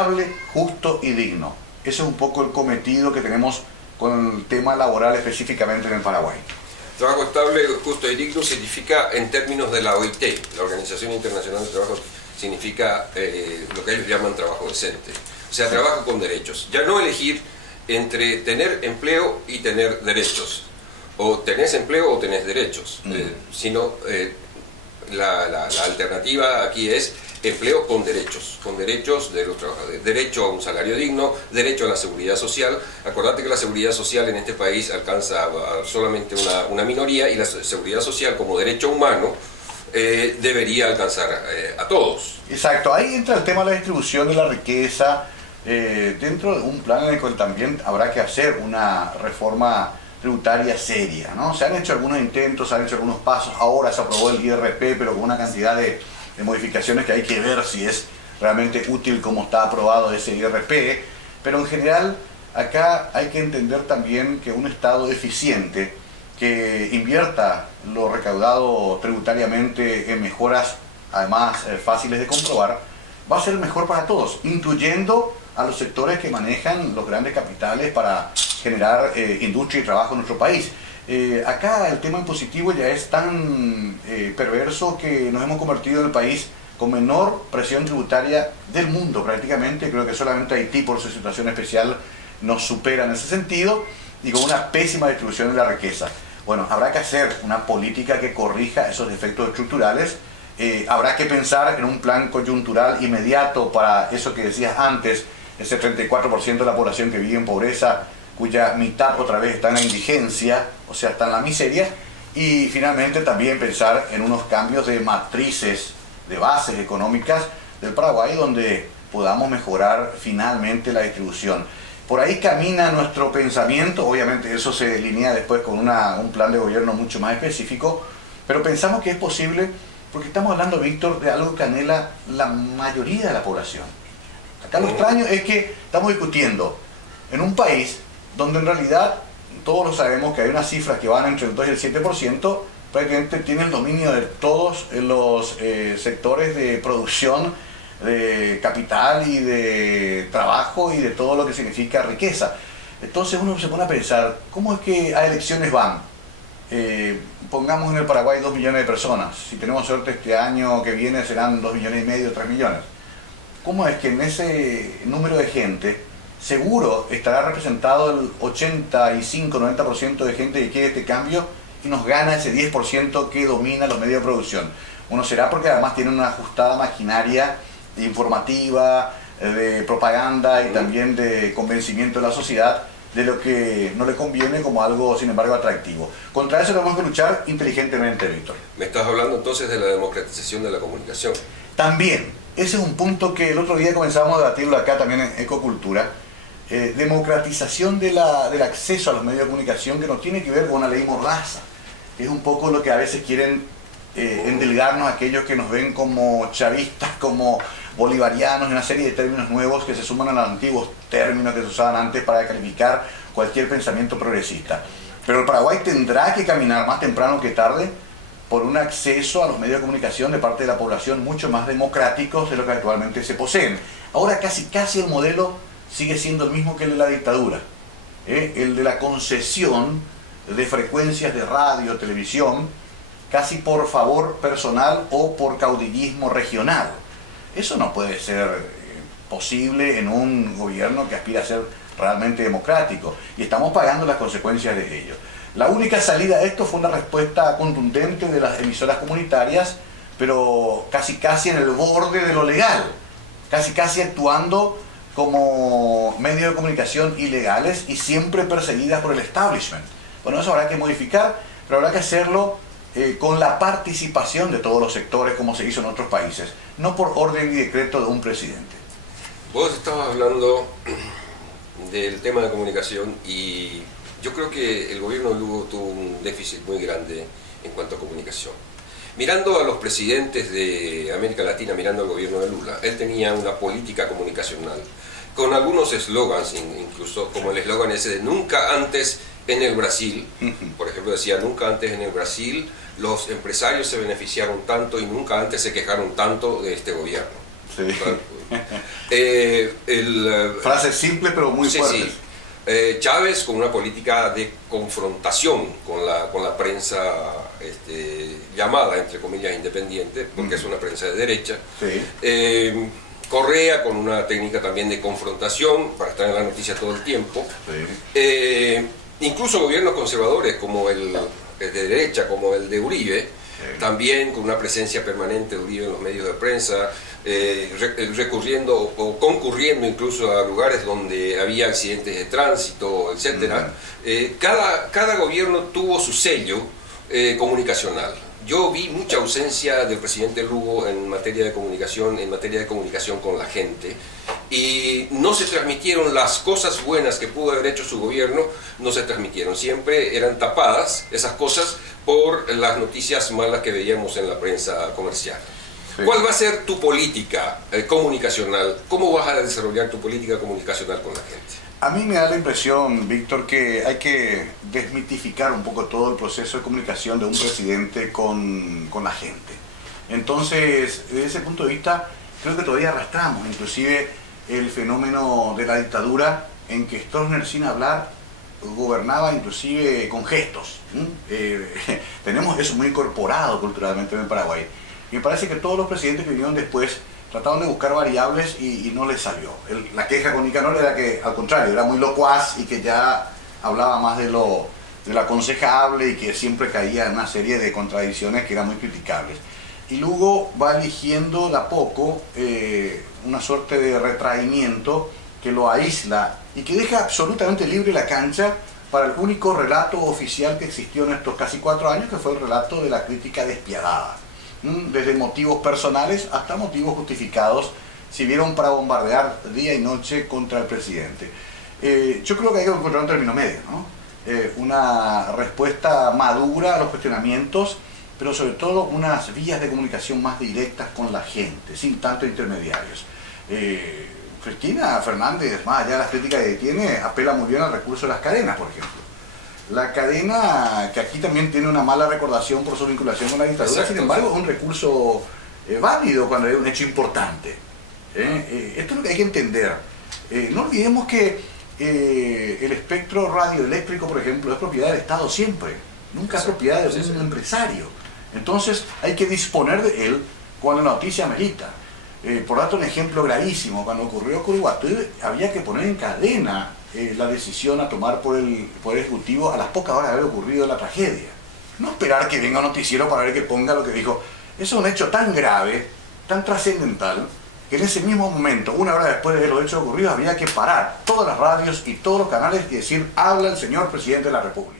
estable, justo y digno. Ese es un poco el cometido que tenemos con el tema laboral específicamente en el Paraguay. Trabajo estable, justo y digno significa, en términos de la OIT, la Organización Internacional del Trabajo, significa lo que ellos llaman trabajo decente. O sea, trabajo con derechos. Ya no elegir entre tener empleo y tener derechos. O tenés empleo o tenés derechos. Sino la alternativa aquí es empleo con derechos de los trabajadores, derecho a un salario digno, derecho a la seguridad social. Acordate que la seguridad social en este país alcanza a solamente una minoría, y la seguridad social como derecho humano debería alcanzar a todos. Exacto, ahí entra el tema de la distribución de la riqueza, dentro de un plan en el cual también habrá que hacer una reforma tributaria seria, ¿no? Se han hecho algunos intentos, se han hecho algunos pasos, ahora se aprobó el IRP, pero con una cantidad de modificaciones que hay que ver si es realmente útil como está aprobado ese IRP, pero en general acá hay que entender también que un Estado eficiente que invierta lo recaudado tributariamente en mejoras, además fáciles de comprobar, va a ser mejor para todos, incluyendo a los sectores que manejan los grandes capitales para generar industria y trabajo en nuestro país. Acá el tema impositivo ya es tan perverso que nos hemos convertido en el país con menor presión tributaria del mundo prácticamente. Creo que solamente Haití, por su situación especial, nos supera en ese sentido, y con una pésima distribución de la riqueza. Bueno, habrá que hacer una política que corrija esos efectos estructurales. Habrá que pensar en un plan coyuntural inmediato para eso que decías antes, ese 34% de la población que vive en pobreza, cuya mitad otra vez está en la indigencia, o sea, está en la miseria. Y finalmente también pensar en unos cambios de matrices, de bases económicas del Paraguay, donde podamos mejorar finalmente la distribución. Por ahí camina nuestro pensamiento, obviamente eso se delinea después con un plan de gobierno mucho más específico, pero pensamos que es posible, porque estamos hablando, Víctor, de algo que anhela la mayoría de la población. Acá lo extraño es que estamos discutiendo en un país donde en realidad todos lo sabemos que hay unas cifras que van entre el 2 y el 7%, prácticamente tiene el dominio de todos los sectores de producción, de capital y de trabajo y de todo lo que significa riqueza. Entonces uno se pone a pensar, ¿cómo es que a elecciones van? Pongamos en el Paraguay 2 millones de personas, si tenemos suerte este año que viene serán 2,5 millones, 3 millones. ¿Cómo es que en ese número de gente seguro estará representado el 85-90% de gente que quiere este cambio y nos gana ese 10% que domina los medios de producción? Uno será porque además tiene una ajustada maquinaria informativa, de propaganda y también de convencimiento de la sociedad de lo que no le conviene como algo, sin embargo, atractivo. Contra eso tenemos que luchar inteligentemente, Víctor. ¿Me estás hablando entonces de la democratización de la comunicación? También, ese es un punto que el otro día comenzamos a debatirlo acá también en Ecocultura. Democratización del acceso a los medios de comunicación, que no tiene que ver con una ley mordaza. Es un poco lo que a veces quieren endilgarnos aquellos que nos ven como chavistas, como bolivarianos, y una serie de términos nuevos que se suman a los antiguos términos que se usaban antes para calificar cualquier pensamiento progresista. Pero el Paraguay tendrá que caminar más temprano que tarde por un acceso a los medios de comunicación de parte de la población mucho más democráticos de lo que actualmente se poseen. Ahora casi el modelo sigue siendo el mismo que el de la dictadura, el de la concesión de frecuencias de radio, televisión, casi por favor personal o por caudillismo regional. Eso no puede ser posible en un gobierno que aspira a ser realmente democrático, y estamos pagando las consecuencias de ello. La única salida a esto fue una respuesta contundente de las emisoras comunitarias, pero casi en el borde de lo legal, casi actuando como medios de comunicación ilegales y siempre perseguidas por el establishment. Bueno, eso habrá que modificar, pero habrá que hacerlo con la participación de todos los sectores, como se hizo en otros países, no por orden y decreto de un presidente. Vos estabas hablando del tema de comunicación, y yo creo que el gobierno de Lugo tuvo un déficit muy grande en cuanto a comunicación. Mirando a los presidentes de América Latina, mirando al gobierno de Lula, él tenía una política comunicacional con algunos eslogans, incluso como el eslogan ese de nunca antes en el Brasil. Por ejemplo, decía, nunca antes en el Brasil los empresarios se beneficiaron tanto y nunca antes se quejaron tanto de este gobierno. Sí. Frases simples pero muy fuertes. Sí. Chávez con una política de confrontación con la prensa llamada, entre comillas, independiente, porque es una prensa de derecha. Sí. Correa con una técnica también de confrontación para estar en la noticia todo el tiempo. Sí. Incluso gobiernos conservadores como el de derecha, como el de Uribe, también con una presencia permanente de Uribe en los medios de prensa, recurriendo o concurriendo incluso a lugares donde había accidentes de tránsito, etc. Cada gobierno tuvo su sello comunicacional. Yo vi mucha ausencia del presidente Lugo en materia de comunicación con la gente, y no se transmitieron las cosas buenas que pudo haber hecho su gobierno, no se transmitieron. Siempre eran tapadas esas cosas por las noticias malas que veíamos en la prensa comercial. Sí. ¿Cuál va a ser tu política comunicacional? ¿Cómo vas a desarrollar tu política comunicacional con la gente? A mí me da la impresión, Víctor, que hay que desmitificar un poco todo el proceso de comunicación de un presidente con la gente. Entonces, desde ese punto de vista, creo que todavía arrastramos inclusive el fenómeno de la dictadura, en que Stroessner, sin hablar, gobernaba inclusive con gestos. Tenemos eso muy incorporado culturalmente en el Paraguay. Y me parece que todos los presidentes que vinieron después trataron de buscar variables y no les salió. La queja con Nicanor era que, al contrario, era muy locuaz y que ya hablaba más de lo aconsejable, y que siempre caía en una serie de contradicciones que eran muy criticables. Y Lugo va eligiendo de a poco una suerte de retraimiento que lo aísla y que deja absolutamente libre la cancha para el único relato oficial que existió en estos casi 4 años, que fue el relato de la crítica despiadada. Desde motivos personales hasta motivos justificados, sirvieron para bombardear día y noche contra el presidente. Yo creo que hay que encontrar un término medio, ¿no? Una respuesta madura a los cuestionamientos, pero sobre todo unas vías de comunicación más directas con la gente, sin tanto intermediarios. Cristina Fernández, más allá de las críticas que tiene, apela muy bien al recurso de las cadenas, por ejemplo. La cadena, que aquí también tiene una mala recordación por su vinculación con la dictadura, exacto, sin embargo, es un recurso válido cuando hay un hecho importante. Esto es lo que hay que entender. No olvidemos que el espectro radioeléctrico, por ejemplo, es propiedad del Estado siempre, nunca es propiedad de un empresario. Entonces hay que disponer de él cuando la noticia amerita. Por darte un ejemplo gravísimo, cuando ocurrió Curuguatú, había que poner en cadena la decisión a tomar por el Poder Ejecutivo a las pocas horas de haber ocurrido la tragedia. No esperar que venga un noticiero para ver que ponga lo que dijo. Eso es un hecho tan grave, tan trascendental, que en ese mismo momento, 1 hora después de los hechos ocurridos, había que parar todas las radios y todos los canales y decir: habla el señor presidente de la República.